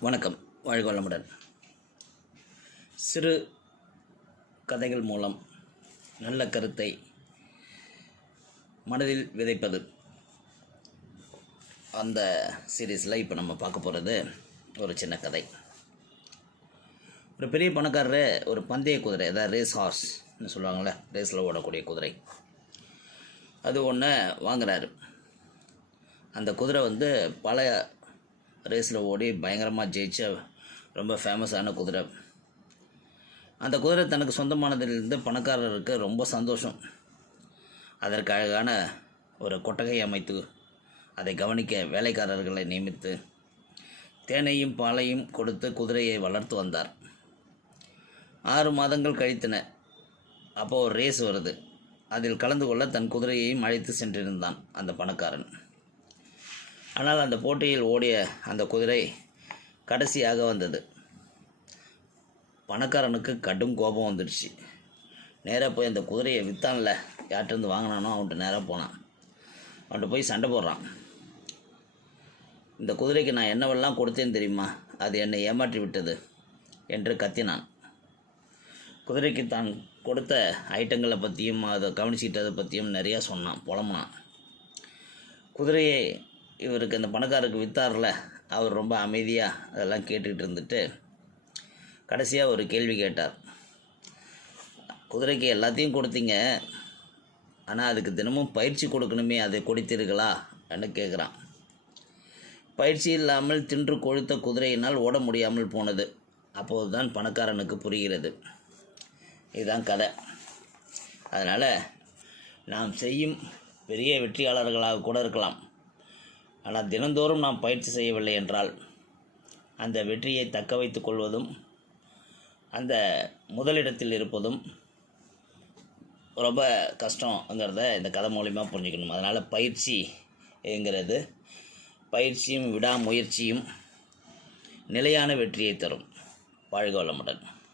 வணக்கம். வாழ்க வளமுடன். சிறு கதைகள் மூலம் நல்ல கருத்தை மனதில் விதைப்பது அந்த சீரீஸில் இப்போ நம்ம பார்க்க போகிறது ஒரு சின்ன கதை. ஒரு பெரிய பணக்காரரு ஒரு பந்தய குதிரை அதாவது ரேஸ் ஹார்ஸ்னு சொல்லுவாங்கள்ல ரேஸில் ஓடக்கூடிய குதிரை. அது ஒன்று வாங்குறாரு. அந்த குதிரை வந்து பல ரேஸில் ஓடி பயங்கரமாக ஜெயிச்ச ரொம்ப ஃபேமஸான குதிரை. அந்த குதிரை தனக்கு சொந்தமானதிலிருந்து பணக்காரருக்கு ரொம்ப சந்தோஷம். அதற்கு அழகான ஒரு கொட்டகை அமைத்து அதை கவனிக்க வேலைக்காரர்களை நியமித்து தேனையும் பாலையும் கொடுத்து குதிரையை வளர்த்து வந்தார். ஆறு மாதங்கள் கழித்தன. அப்போது ஒரு ரேஸ் வருது. அதில் கலந்து கொள்ள தன் குதிரையையும் அழைத்து சென்றிருந்தான் அந்த பணக்காரன். ஆனால் அந்த போட்டியில் ஓடிய அந்த குதிரை கடைசியாக வந்தது. பணக்காரனுக்கு கடும் கோபம் வந்துடுச்சு. நேராக போய் அந்த குதிரையை விற்றான்ல யார்கிட்டருந்து வாங்கினானோ அவன்கிட்ட நேராக போனான். அவன்கிட்ட போய் சண்டை போடுறான். இந்த குதிரைக்கு நான் என்னவெல்லாம் கொடுத்தேன் தெரியுமா? அது என்னை ஏமாற்றி விட்டது என்று கத்தினான். குதிரைக்கு தான் கொடுத்த ஐட்டங்களை பற்றியும் அதை கவனிச்சிக்கிட்டதை பற்றியும் நிறையா சொன்னான் புலம்புனான். குதிரையை இவருக்கு இந்த பணக்காரருக்கு விற்றார்ல அவர் ரொம்ப அமைதியாக அதெல்லாம் கேட்டுக்கிட்டு இருந்துட்டு கடைசியாக ஒரு கேள்வி கேட்டார். குதிரைக்கு எல்லாத்தையும் கொடுத்தீங்க ஆனால் அதுக்கு தினமும் பயிற்சி கொடுக்கணுமே அதை கொடுத்தீர்களா என்று கேட்குறான். பயிற்சி இல்லாமல் தின்று கொழுத்த குதிரையினால் ஓட முடியாமல் போனது. அப்போது தான் பணக்காரனுக்கு புரிகிறது. இதுதான் கதை. அதனால் நாம் செய்யும் பெரிய வெற்றியாளர்களாக கூட இருக்கலாம். ஆனால் தினந்தோறும் நாம் பயிற்சி செய்யவில்லை என்றால் அந்த வெற்றியை தக்க வைத்து கொள்வதும் அந்த முதலிடத்தில் இருப்பதும் ரொம்ப கஷ்டங்கிறத இந்த கதை மூலிமா புரிஞ்சுக்கணும். அதனால் பயிற்சிங்கிறது பயிற்சியும் விடாமுயற்சியும் நிலையான வெற்றியை தரும். வாழ்க வளமுடன்.